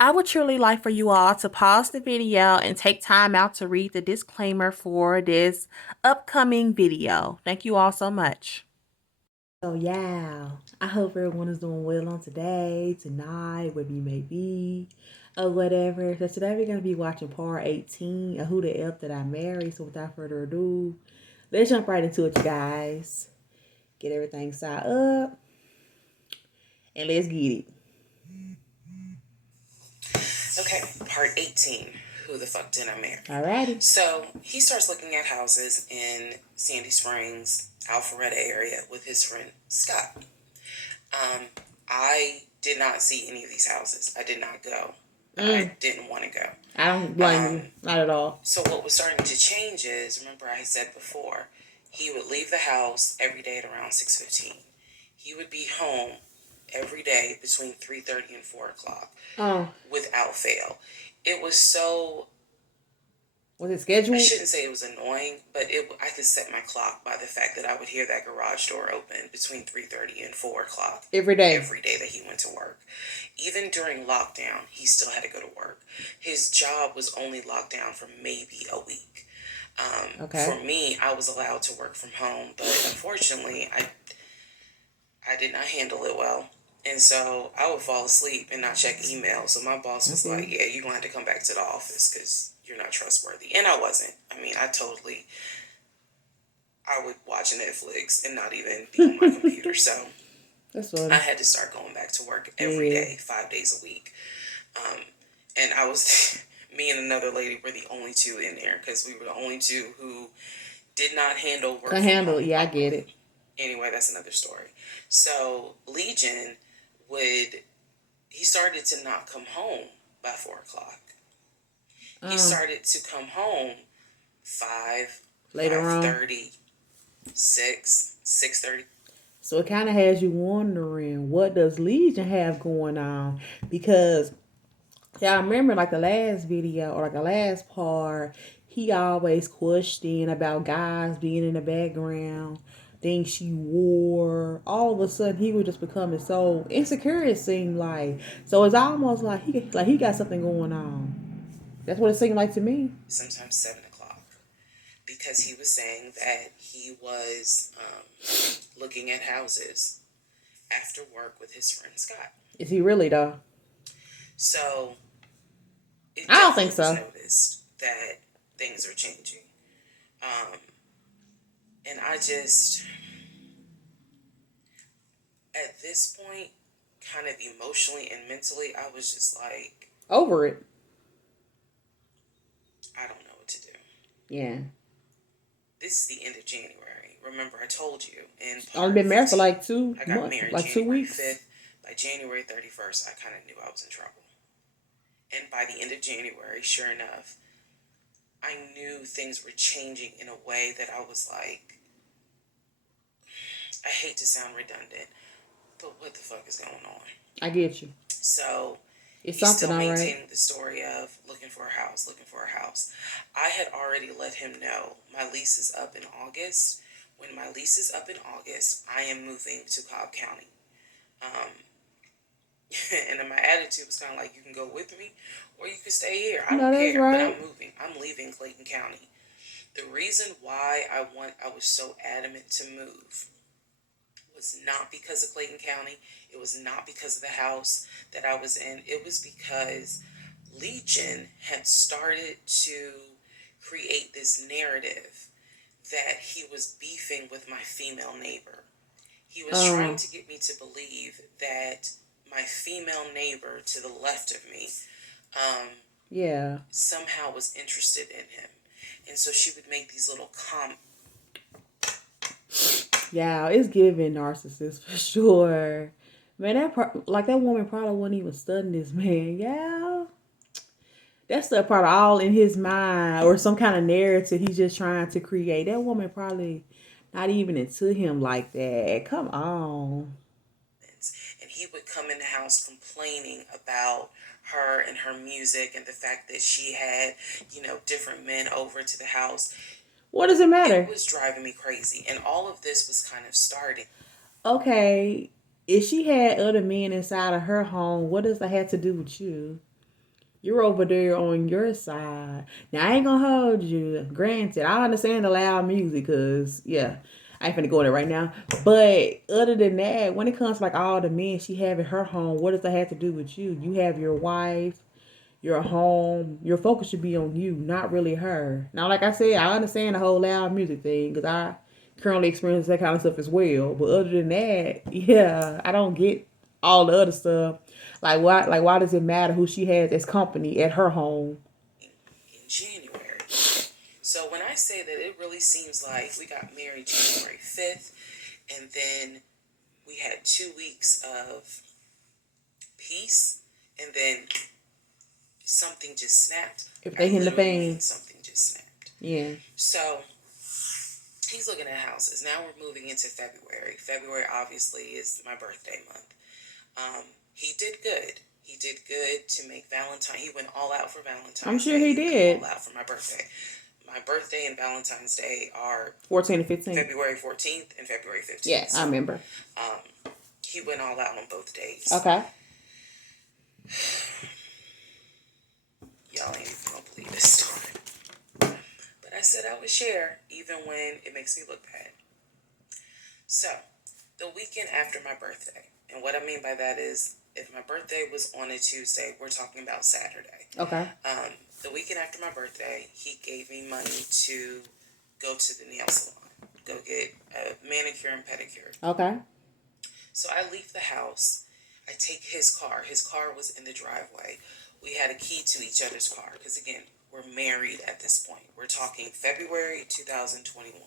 I would truly like for you all to pause the video and take time out to read the disclaimer for this upcoming video. Thank you all so much. So yeah, I hope everyone is doing well on today, tonight, wherever you may be, or whatever. So today we're gonna be watching part 18 of Who the F Did I Marry. So without further ado, let's jump right into it, you guys. Get everything set up, and let's get it. Okay, part 18. Who the fuck did I marry? Alrighty. So he starts looking at houses in Sandy Springs, Alpharetta area with his friend Scott. I did not see any of these houses. I did not go. I didn't want to go. I don't blame you. Not at all. So what was starting to change is, remember I said before, he would leave the house every day at around 6:15. He would be home every day between 3:30 and 4 o'clock without fail. It was so... Was it scheduled? I shouldn't say it was annoying, but I could set my clock by the fact that I would hear that garage door open between 3:30 and 4 o'clock. Every day. Every day that he went to work. Even during lockdown, he still had to go to work. His job was only locked down for maybe a week. For me, I was allowed to work from home, but unfortunately, I did not handle it well. And so I would fall asleep and not check email. So my boss was like, yeah, you're going to have to come back to the office because you're not trustworthy. And I wasn't. I mean, I would watch Netflix and not even be on my computer. So I had to start going back to work every day, 5 days a week. And I was, me and another lady were the only two in there because we were the only two who did not handle work. Can handle, yeah, I get it. Anyway, that's another story. So Legion he started to not come home by 4 o'clock. He started to come home 5, later 5:30, 6, 6:30. So it kind of has you wondering, what does Legion have going on? Because, yeah, I remember like the last video or like the last part, he always questioned about guys being in the background, things she wore. All of a sudden, he was just becoming so insecure. It seemed like, so it's almost like he got something going on. That's what it seemed like to me. Sometimes 7 o'clock, because he was saying that he was looking at houses after work with his friend Scott. Is he really though? So I don't think so. Noticed that things are changing, and I just, at this point, kind of emotionally and mentally, I was just like, over it. I don't know what to do. Yeah. This is the end of January. Remember, I told you. And I've been married for like I got married like January 2 weeks. 5th. By January 31st, I kind of knew I was in trouble. And by the end of January, sure enough, I knew things were changing in a way that I was like, I hate to sound redundant, but what the fuck is going on? I get you. So it's something, still maintaining right? The story of looking for a house, looking for a house. I had already let him know my lease is up in August. When my lease is up in August, I am moving to Cobb County. And then my attitude was kind of like, you can go with me or you can stay here. I don't care, right. But I'm moving. I'm leaving Clayton County. The reason why I was so adamant to move was not because of Clayton County. It was not because of the house that I was in. It was because Legion had started to create this narrative that he was beefing with my female neighbor. He was trying to get me to believe that my female neighbor to the left of me somehow was interested in him. And so she would make these little comments. Yeah, it's giving narcissist for sure. Man, that woman probably wasn't even studying this man. Yeah. That's stuff probably all in his mind or some kind of narrative he's just trying to create. That woman probably not even into him like that. Come on. And he would come in the house complaining about her and her music and the fact that she had, different men over to the house. What does it matter? It was driving me crazy. And all of this was kind of starting. Okay, if she had other men inside of her home, what does that have to do with you? You're over there on your side. Now I ain't gonna hold you. Granted, I understand the loud music, cause yeah, I ain't finna go in there right now. But other than that, when it comes to like all the men she have in her home, what does that have to do with you? You have your wife, your home. Your focus should be on you, not really her. Now, like I said, I understand the whole loud music thing, cause I currently experience that kind of stuff as well. But other than that, yeah, I don't get all the other stuff. Why does it matter who she has as company at her home? In January. So when I say that, it really seems like we got married January 5th, and then we had 2 weeks of peace, and then something just snapped. If they I hit the literally fan. mean something just snapped. Yeah. So he's looking at houses. Now we're moving into February. February obviously is my birthday month. He did good. He did good to make Valentine. He went all out for Valentine's I'm sure Day. he did. All out for my birthday. My birthday and Valentine's Day are 14 and 15. February 14th and February 15th. Yeah, I remember. He went all out on both days. Okay. Y'all ain't even gonna believe this story. But I said I would share even when it makes me look bad. So, the weekend after my birthday, and what I mean by that is if my birthday was on a Tuesday, we're talking about Saturday. Okay. The weekend after my birthday, he gave me money to go to the nail salon, go get a manicure and pedicure. Okay. So I leave the house. I take his car. His car was in the driveway. We had a key to each other's car because, again, we're married at this point. We're talking February 2021.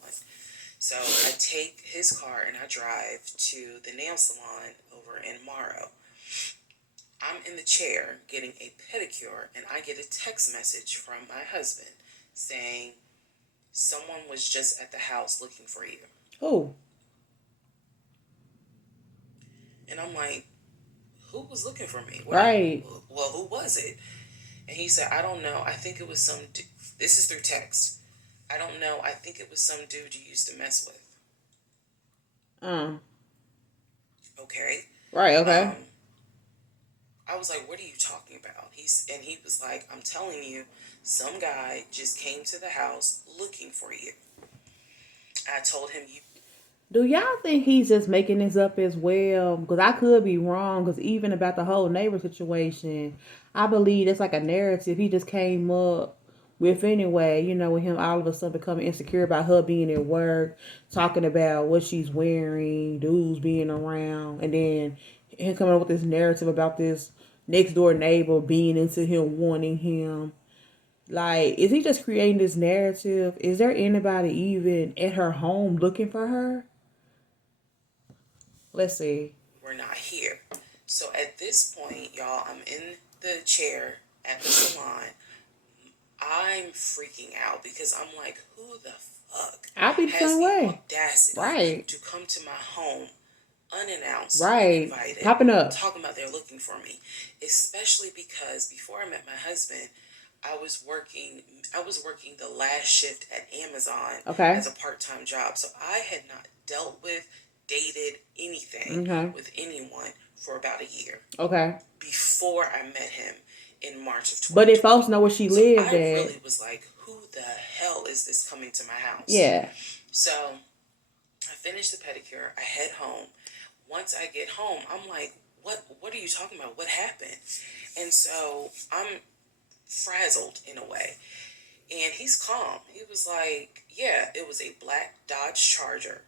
So I take his car and I drive to the nail salon over in Morrow. I'm in the chair getting a pedicure and I get a text message from my husband saying someone was just at the house looking for you. Who? And I'm like, who was looking for me? Right. Well, who was it? And he said, I don't know. I think it was some this is through text. I don't know. I think it was some dude you used to mess with. Okay. Right, okay. I was like, what are you talking about? He was like, I'm telling you, some guy just came to the house looking for you. I told him, do y'all think he's just making this up as well? Because I could be wrong. Because even about the whole neighbor situation, I believe it's like a narrative he just came up with anyway. You know, with him all of a sudden becoming insecure about her being at work, talking about what she's wearing, dudes being around, and then him coming up with this narrative about this next door neighbor being into him, wanting him. Like, is he just creating this narrative? Is there anybody even at her home looking for her? Let's see. we're not here. So at this point, y'all, I'm in the chair at the salon. I'm freaking out because I'm like, who the fuck I'll be the has same the way. audacity Right. to come to my home unannounced, Right. uninvited, Popping up. talking about they're looking for me? Especially because before I met my husband, I was working the last shift at Amazon as a part-time job. So I had not dealt with, dated anything with anyone for about a year. Okay. Before I met him in March of 2020. But if folks know where she lived I at. really was like, who the hell is this coming to my house? Yeah. So I finished the pedicure. I head home. Once I get home, I'm like, what are you talking about? What happened? And so I'm frazzled in a way. And he's calm. He was like, yeah, it was a black Dodge Charger.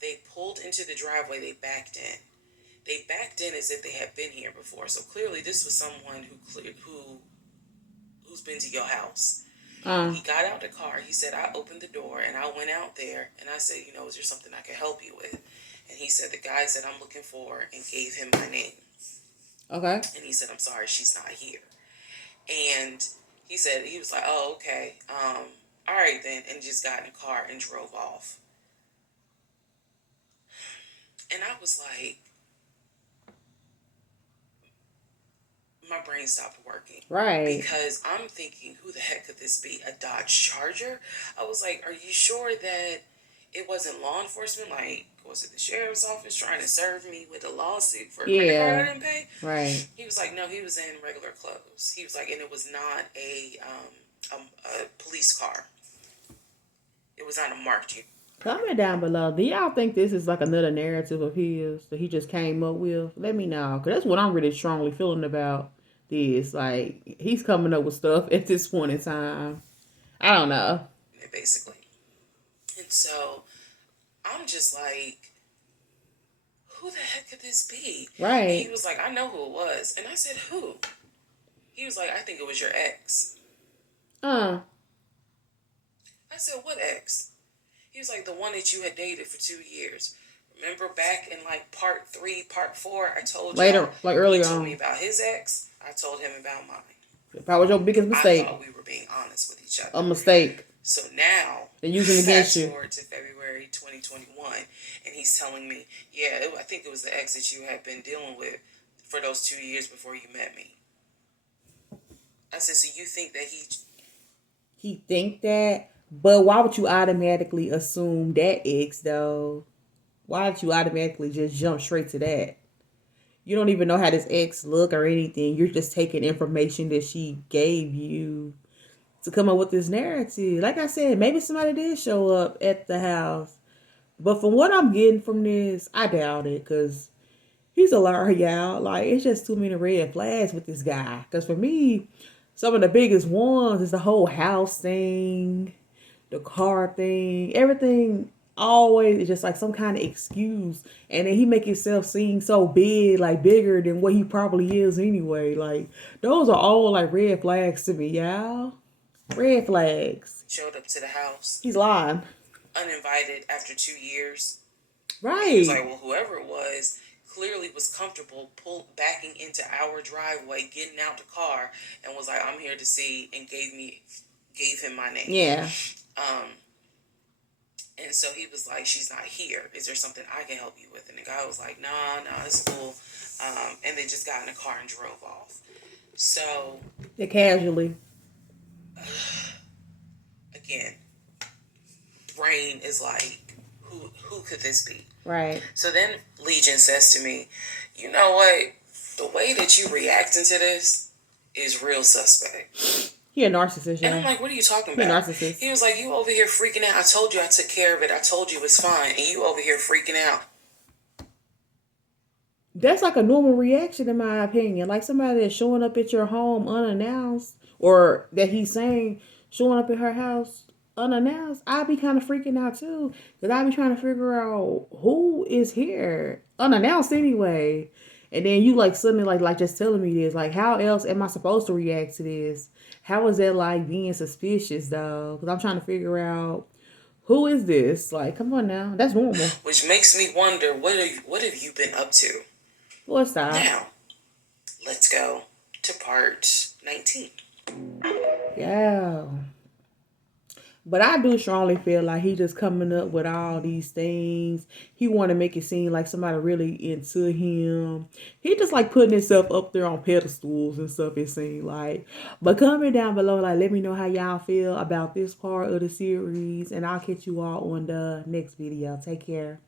They pulled into the driveway. They backed in. They backed in as if they had been here before. So clearly this was someone who's been to your house. He got out the car. He said, I opened the door and I went out there and I said, is there something I can help you with? And he said, the guy said I'm looking for, and gave him my name. Okay. And he said, I'm sorry, she's not here. And he was like, oh, okay. All right then. And just got in the car and drove off. And I was like, my brain stopped working. Right. Because I'm thinking, who the heck could this be? A Dodge Charger? I was like, are you sure that it wasn't law enforcement? Like, was it the sheriff's office trying to serve me with a lawsuit for a credit card I didn't pay? Right. He was like, no, he was in regular clothes. He was like, and it was not a police car. It was not a marked uniform. Comment down below. Do y'all think this is like another narrative of his that he just came up with? Let me know, because that's what I'm really strongly feeling about this. Like, he's coming up with stuff at this point in time. I don't know. Basically. And so I'm just like, who the heck could this be? Right. And he was like, I know who it was. And I said, who? He was like, I think it was your ex. I said, what ex? He was like, the one that you had dated for 2 years. Remember back in like part 3, part 4, I told you. Later, like earlier on. He told on. me about his ex. I told him about mine. That was your biggest mistake. I thought we were being honest with each other. A mistake. So now, they're using against you. Fast forward to February 2021, and he's telling me, yeah, I think it was the ex that you had been dealing with for those 2 years before you met me. I said, so you think that he think that? But why would you automatically assume that ex, though? Why would you automatically just jump straight to that? You don't even know how this ex look or anything. You're just taking information that she gave you to come up with this narrative. Like I said, maybe somebody did show up at the house. But from what I'm getting from this, I doubt it, because he's a liar, y'all. Like, it's just too many red flags with this guy. Because for me, some of the biggest ones is the whole house thing, the car thing, everything always is just like some kind of excuse. And then he make himself seem so big, like bigger than what he probably is anyway. Like, those are all like red flags to me, y'all. Red flags. Showed up to the house. He's lying. Uninvited after 2 years. Right. He was like, well, whoever it was clearly was comfortable backing into our driveway, getting out the car, and was like, I'm here to see, and gave him my name. Yeah. And so he was like, she's not here. Is there something I can help you with? And the guy was like, nah, it's cool. And they just got in the car and drove off. So. They casually. Again, brain is like, who could this be? Right. So then Legion says to me, you know what? The way that you reacting to this is real suspect. He a narcissist, yeah. And I'm like, what are you talking about? He a narcissist. He was like, you over here freaking out. I told you I took care of it. I told you it was fine. And you over here freaking out. That's like a normal reaction, in my opinion. Like somebody that's showing up at your home unannounced, or that he's saying showing up at her house unannounced, I'd be kind of freaking out too. Because I'd be trying to figure out who is here unannounced anyway. And then you like suddenly like just telling me this. Like, how else am I supposed to react to this? How is that like being suspicious, though? Because I'm trying to figure out, who is this? Like, come on now. That's normal. Which makes me wonder, what have you been up to? What's that? Now, let's go to part 19. Yeah. But I do strongly feel like he just coming up with all these things. He want to make it seem like somebody really into him. He just like putting himself up there on pedestals and stuff, it seems like. But comment down below, like, let me know how y'all feel about this part of the series. And I'll catch you all on the next video. Take care.